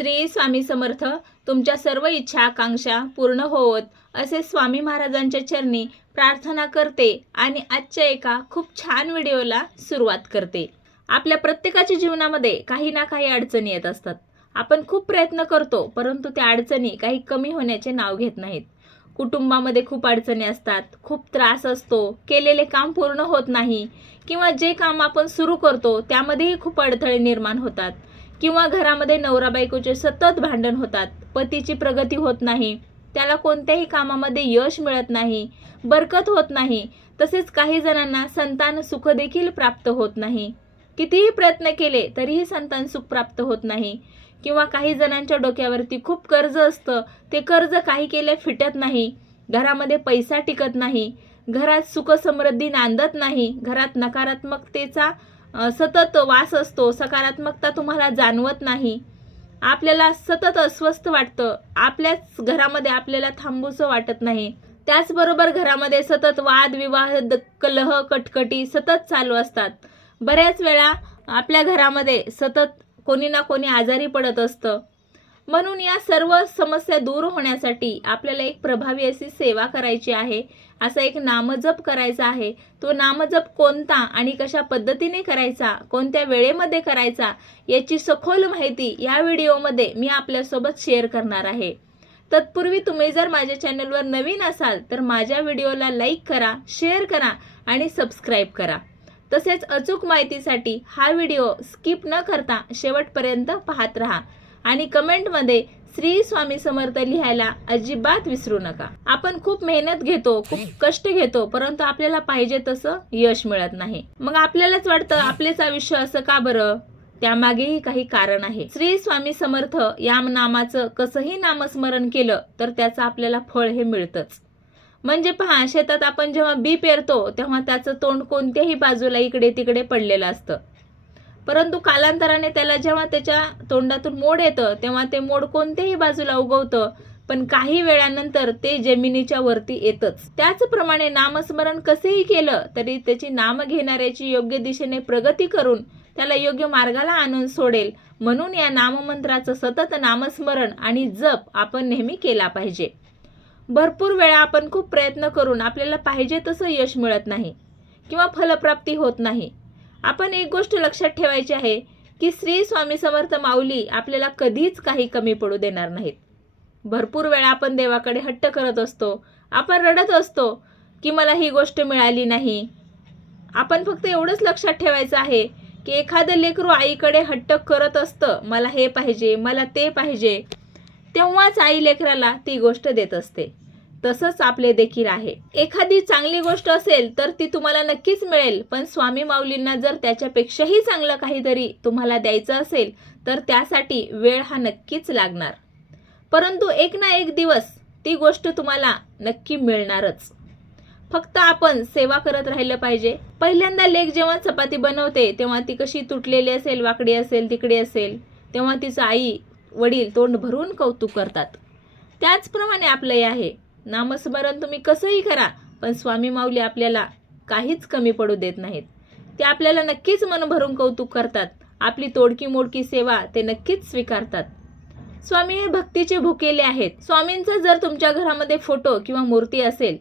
श्री स्वामी समर्थ. तुमच्या सर्व इच्छा आकांक्षा पूर्ण होवोत असे स्वामी महाराजांच्या चरणी प्रार्थना करते आणि आजच्या एका खूप छान व्हिडिओला सुरुवात करते. आपल्या प्रत्येकाच्या जीवनामध्ये काही ना काही अडचणी येत असतात. आपण खूप प्रयत्न करतो, परंतु त्या अडचणी काही कमी होण्याचे नाव घेत नाहीत. कुटुंबामध्ये खूप अडचणी असतात, खूप त्रास असतो, केलेले काम पूर्ण होत नाही किंवा जे काम आपण सुरू करतो त्यामध्येही खूप अडथळे निर्माण होतात किंवा घरामध्ये नवरा बायकोचे सतत भांडण होतात, पतीची प्रगती होत नाही, त्याला कोणत्याही कामामध्ये यश मिळत नाही, बरकत होत नाही. तसेच काही जणांना संतान सुख देखील प्राप्त होत नाही. कितीही प्रयत्न केले तरीही संतान सुख प्राप्त होत नाही. किंवा काही जणांच्या डोक्यावरती खूप कर्ज असतं, ते कर्ज काही केले फिटत नाही, घरामध्ये पैसा टिकत नाही, घरात सुख समृद्धी नांदत नाही, घरात नकारात्मकतेचा सतत वास असतो, सकारात्मकता तुम्हाला जाणवत नाही, आपल्याला सतत अस्वस्थ वाटतं, आपल्याच घरामध्ये आपल्याला थांबूसं वाटत नाही. त्याचबरोबर घरामध्ये सतत वाद विवाद कलह कटकटी सतत चालू असतात. बऱ्याच वेळा आपल्या घरामध्ये सतत कोणी ना कोणी आजारी पडत असतं. म्हणून या सर्व समस्या दूर होण्यासाठी आपल्याला एक प्रभावी अशी सेवा करायची आहे, असा एक नामजप करायचा आहे. तो नामजप कोणता आणि कशा पद्धतीने करायचा, कोणत्या वेळेमध्ये करायचा, याची सखोल माहिती या व्हिडिओमध्ये मी आपल्यासोबत शेअर करणार आहे. तत्पूर्वी तुम्ही जर माझ्या चॅनलवर नवीन असाल तर माझ्या व्हिडिओला लाईक करा, शेअर करा आणि सबस्क्राईब करा. तसेच अचूक माहितीसाठी हा व्हिडिओ स्किप न करता शेवटपर्यंत पाहत राहा आणि कमेंटमध्ये श्री स्वामी समर्थ लिहायला अजिबात विसरू नका. आपण खूप मेहनत घेतो, खूप कष्ट घेतो, परंतु आपल्याला पाहिजे तसं यश मिळत नाही. मग आपल्यालाच वाटतं आपलेच आयुष्य असं का बरं? त्यामागेही काही कारण आहे. श्री स्वामी समर्थ या नामाचं कसंही नामस्मरण केलं तर त्याचं आपल्याला फळ हे मिळतंच. म्हणजे पहा, शेतात आपण जेव्हा बी पेरतो तेव्हा त्याचं तोंड कोणत्याही बाजूला इकडे तिकडे पडलेलं असतं, परंतु कालांतराने त्याला जेव्हा त्याच्या तोंडातून मोड येतं तेव्हा ते मोड कोणत्याही बाजूला उगवतं, पण काही वेळानंतर ते जमिनीच्या वरती येतच. त्याचप्रमाणे नामस्मरण कसेही केलं तरी त्याची नाम घेणाऱ्याची योग्य दिशेने प्रगती करून त्याला योग्य मार्गाला आणून सोडेल. म्हणून या नाममंत्राचं सतत नामस्मरण आणि जप आपण नेहमी केला पाहिजे. भरपूर वेळा आपण खूप प्रयत्न करून आपल्याला पाहिजे तसं यश मिळत नाही किंवा फलप्राप्ती होत नाही. आपण एक गोष्ट लक्षात ठेवायची आहे की श्री स्वामी समर्थ माऊली आपल्याला कधीच काही कमी पडू देणार नाहीत. भरपूर वेळा आपण देवाकडे हट्ट करत असतो, आपण रडत असतो की मला ही गोष्ट मिळाली नाही. आपण फक्त एवढंच लक्षात ठेवायचं आहे की एखादं लेकरू आईकडे हट्ट करत असतं, मला हे पाहिजे, मला ते पाहिजे, तेव्हाच आई लेकराला ती गोष्ट देत असते. तसंच आपले देखील आहे. एखादी चांगली गोष्ट असेल तर ती तुम्हाला नक्कीच मिळेल, पण स्वामी माऊलींना जर त्याच्यापेक्षाही चांगलं काहीतरी तुम्हाला द्यायचं असेल तर त्यासाठी वेळ हा नक्कीच लागणार, परंतु एक ना एक दिवस ती गोष्ट तुम्हाला नक्की मिळणारच. फक्त आपण सेवा करत राहिलं पाहिजे. पहिल्यांदा लेक जेव्हा चपाती बनवते तेव्हा ती कशी तुटलेली असेल, वाकडी असेल, तिकडे असेल, तेव्हा तिचं आई वडील तोंड भरून कौतुक करतात. त्याचप्रमाणे आपलंही आहे. नामस्मरण तुम्ही कसंही करा, पण स्वामी माऊली आपल्याला काहीच कमी पडू देत नाहीत. ते आपल्याला नक्कीच मन भरून कौतुक करतात. आपली तोडकी मोडकी सेवा ते नक्कीच स्वीकारतात. स्वामी हे भक्तीचे भुकेले आहेत. स्वामींचा जर तुमच्या घरामध्ये फोटो किंवा मूर्ती असेल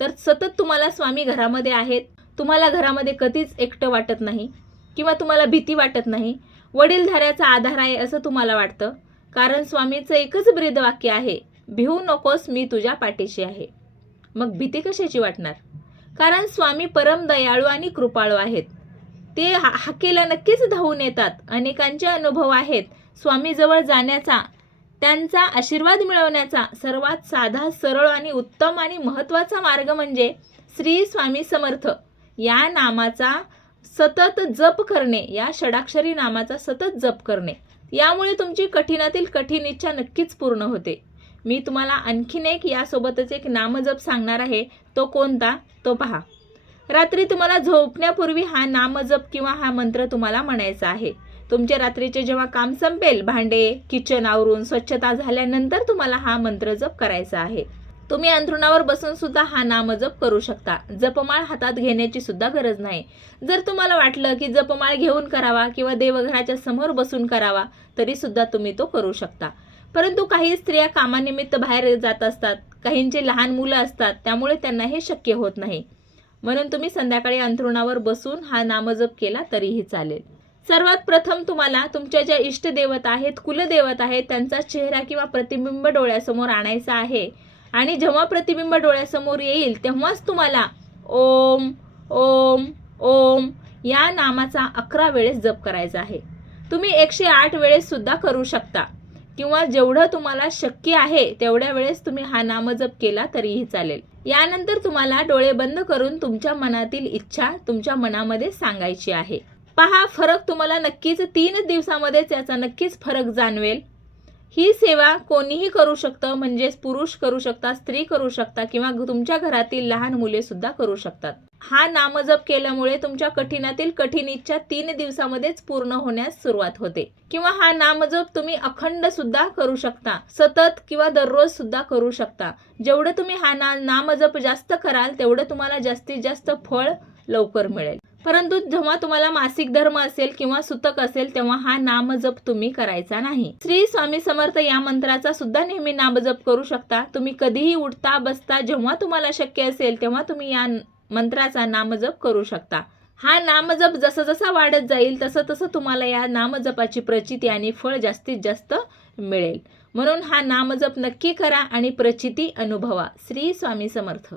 तर सतत तुम्हाला स्वामी घरामध्ये आहेत, तुम्हाला घरामध्ये कधीच एकटं वाटत नाही किंवा तुम्हाला भीती वाटत नाही. वडीलधाऱ्याचा आधार आहे असं तुम्हाला वाटतं, कारण स्वामींचं एकच ब्रीद वाक्य आहे, भिवू नकोस, मी तुझ्या पाठीशी आहे. मग भीती कशाची वाटणार? कारण स्वामी परम दयाळू आणि कृपाळू आहेत. ते हाकेला नक्कीच धावून येतात. अनेकांचे अनुभव आहेत. स्वामीजवळ जाण्याचा, त्यांचा आशीर्वाद मिळवण्याचा सर्वात साधा, सरळ आणि उत्तम आणि महत्त्वाचा मार्ग म्हणजे श्री स्वामी समर्थ या नामाचा सतत जप करणे, या षडाक्षरी नामाचा सतत जप करणे. यामुळे तुमची कठीणातील कठीण इच्छा नक्कीच पूर्ण होते. मी तुम्हाला आणखीन एक यासोबतच एक नामजप सांगणार आहे. तो कोणता तो पहा. रात्री तुम्हाला झोपण्यापूर्वी हा नामजप किंवा हा मंत्र तुम्हाला म्हणायचा आहे. तुमचे रात्रीचे जेव्हा काम संपेल, भांडे किचन आवरून स्वच्छता झाल्यानंतर तुम्हाला हा मंत्र जप करायचा आहे. तुम्ही अंथरुणावर बसून सुद्धा हा नामजप करू शकता. जपमाळ हातात घेण्याची सुद्धा गरज नाही. जर तुम्हाला वाटलं की जपमाळ घेऊन करावा किंवा देवघराच्या समोर बसून करावा तरी सुद्धा तुम्ही तो करू शकता. परंतु काही स्त्रिया कामानिमित्त बाहेर जात असतात, काहींचे लहान मुलं असतात, त्यामुळे त्यांना हे शक्य होत नाही. म्हणून तुम्ही संध्याकाळी अंथरुणावर बसून हा नामजप केला तरीही चालेल. सर्वात प्रथम तुम्हाला तुमच्या ज्या इष्टदेवता आहेत, कुलदेवता आहेत, त्यांचा चेहरा किंवा प्रतिबिंब डोळ्यासमोर आणायचा आहे आणि जेव्हा प्रतिबिंब डोळ्यासमोर येईल तेव्हाच तुम्हाला ओम ओम ओम या नामाचा 11 वेळेस जप करायचा आहे. तुम्ही 108 वेळेस सुद्धा करू शकता किंवा जेवढं तुम्हाला शक्य आहे तेवढ्या वेळेस तुम्ही हा नामजप केला तरीही चालेल. यानंतर तुम्हाला डोळे बंद करून तुमच्या मनातील इच्छा तुमच्या मनामध्ये सांगायची आहे. पहा, फरक तुम्हाला नक्कीच 3 दिवसामध्येच याचा नक्कीच फरक जाणवेल. ही सेवा कोणीही करू शकतं, म्हणजे पुरुष करू शकतात, स्त्री करू शकता किंवा तुमच्या घरातील लहान मुले सुद्धा करू शकतात. हा नामजप केल्यामुळे तुमच्या कठीणातील कठीण इच्छा 3 दिवसामध्येच पूर्ण होण्यास सुरुवात होते. किंवा हा नामजप तुम्ही अखंड सुद्धा करू शकता, सतत किंवा दररोज सुद्धा करू शकता. जेवढं तुम्ही हा नामजप जास्त कराल तेवढं तुम्हाला जास्तीत जास्त फळ लवकर मिळेल. परंतु जेव्हा तुम्हाला मासिक धर्म असेल किंवा सुतक असेल तेव्हा हा नामजप तुम्ही करायचा नाही. श्री स्वामी समर्थ या मंत्राचा सुद्धा नेहमी नामजप करू शकता. तुम्ही कधीही उठता बसता जेव्हा तुम्हाला शक्य असेल तेव्हा तुम्ही या मंत्राचा नामजप करू शकता. हा नामजप जसा जसा वाढत जाईल तसं तसं तुम्हाला या नामजपाची प्रचिती आणि फळ जास्तीत जास्त मिळेल. म्हणून हा नामजप नक्की करा आणि प्रचिती अनुभवा. श्री स्वामी समर्थ.